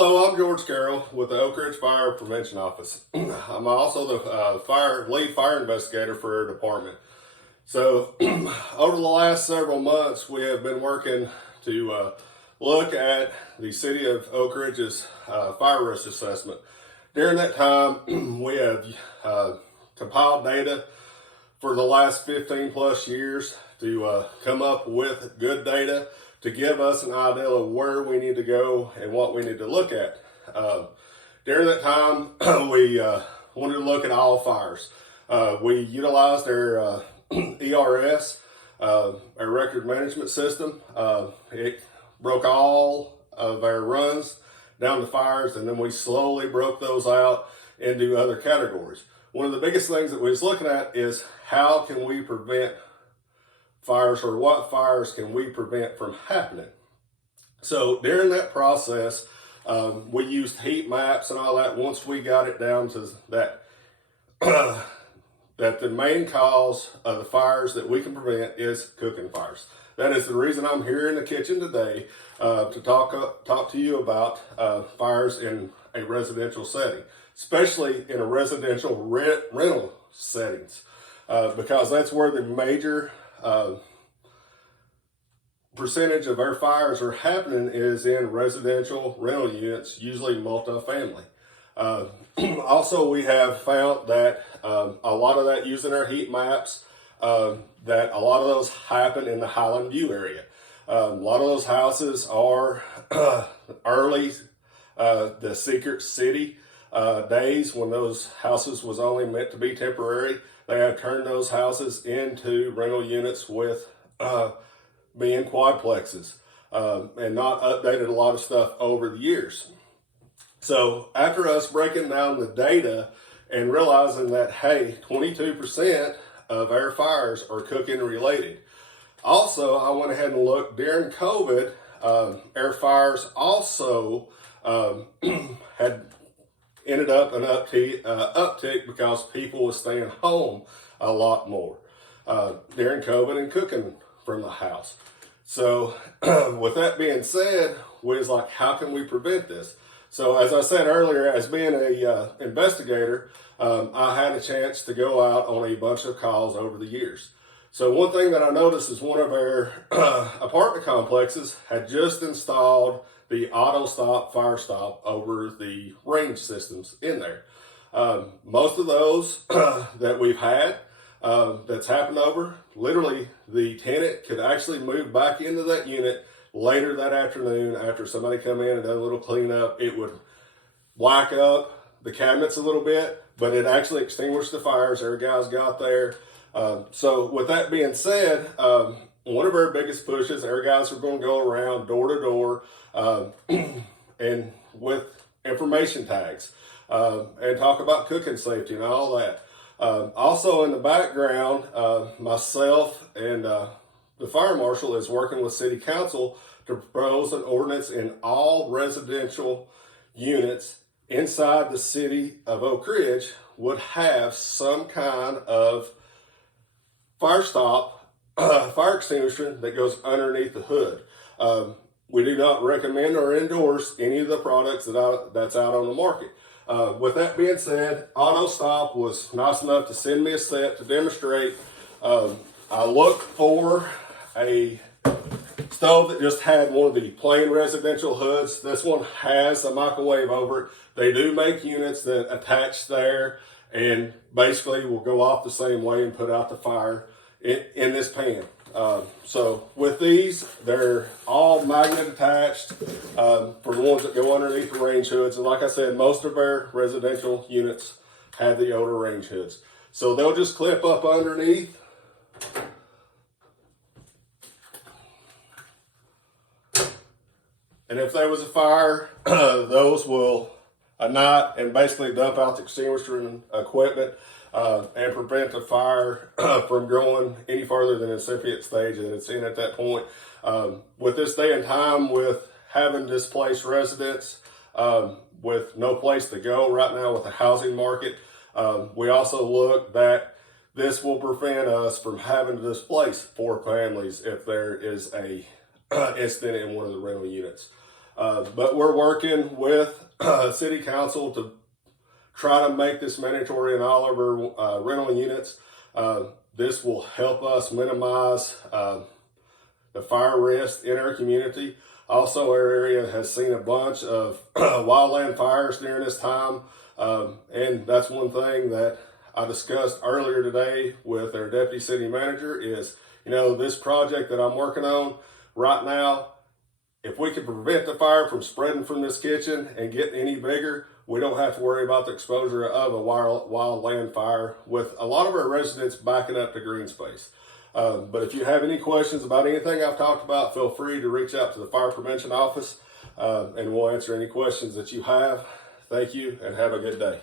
Hello, I'm George Carroll with the Oak Ridge Fire Prevention Office. I'm also the lead fire investigator for our department. So, over the last several months, we have been working to look at the City of Oak Ridge's fire risk assessment. During that time, we have compiled data for the last 15 plus years to come up with good data to give us an idea of where we need to go and what we need to look at. During that time, we wanted to look at all fires. We utilized our ERS, our record management system. It broke all of our runs down to fires, and then we slowly broke those out into other categories. One of the biggest things that we was looking at is how can we prevent fires, or what fires can we prevent from happening. So during that process, we used heat maps and all that. Once we got it down to that, that the main cause of the fires that we can prevent is cooking fires. That is the reason I'm here in the kitchen today to talk to you about fires in a residential setting, especially in a residential rental settings, because that's where the major percentage of our fires are happening is in residential rental units, usually multifamily. Also, we have found that a lot of that using our heat maps, that a lot of those happen in the Highland View area. A lot of those houses are early, the Secret City days when those houses was only meant to be temporary. They have turned those houses into rental units with being quadplexes and not updated a lot of stuff over the years. So after us breaking down the data and realizing that, hey, 22% of our fires are cooking related. Also, I went ahead and looked during COVID, our fires also had ended up an uptick because people were staying home a lot more during COVID and cooking from the house. So with that being said, we was like, how can we prevent this? So as I said earlier, as being a investigator, I had a chance to go out on a bunch of calls over the years. So one thing that I noticed is one of our apartment complexes had just installed the auto stop, fire stop over the range systems in there. Most of those that we've had that's happened over, literally the tenant could actually move back into that unit later that afternoon after somebody come in and done a little cleanup. It would black up the cabinets a little bit, but it actually extinguished the fires. Our guys got there. So with that being said, one of our biggest pushes, our guys are going to go around door to door and with information tags and talk about cooking safety and all that. Also in the background, myself and the fire marshal is working with city council to propose an ordinance in all residential units inside the city of Oak Ridge would have some kind of fire stop, fire extinguisher that goes underneath the hood. We do not recommend or endorse any of the products that's out on the market. With that being said, AutoStop was nice enough to send me a set to demonstrate. I looked for a stove that just had one of the plain residential hoods. This one has a microwave over it. They do make units that attach there and basically will go off the same way and put out the fire in this pan. So with these, they're all magnet attached for the ones that go underneath the range hoods. And like I said, most of our residential units have the older range hoods. So they'll just clip up underneath. And if there was a fire, those will ignite and basically dump out the extinguisher and equipment and prevent the fire from growing any further than the incipient stage that it's in at that point. With this day and time, with having displaced residents, with no place to go right now with the housing market, we also look that this will prevent us from having to displace 4 families if there is a incident in one of the rental units. But we're working with City Council to try to make this mandatory in all of our rental units. This will help us minimize the fire risk in our community. Also, our area has seen a bunch of wildland fires during this time. And that's one thing that I discussed earlier today with our deputy city manager is, this project that I'm working on right now, if we can prevent the fire from spreading from this kitchen and getting any bigger, we don't have to worry about the exposure of a wild land fire with a lot of our residents backing up to green space. But if you have any questions about anything I've talked about, feel free to reach out to the Fire Prevention Office and we'll answer any questions that you have. Thank you and have a good day.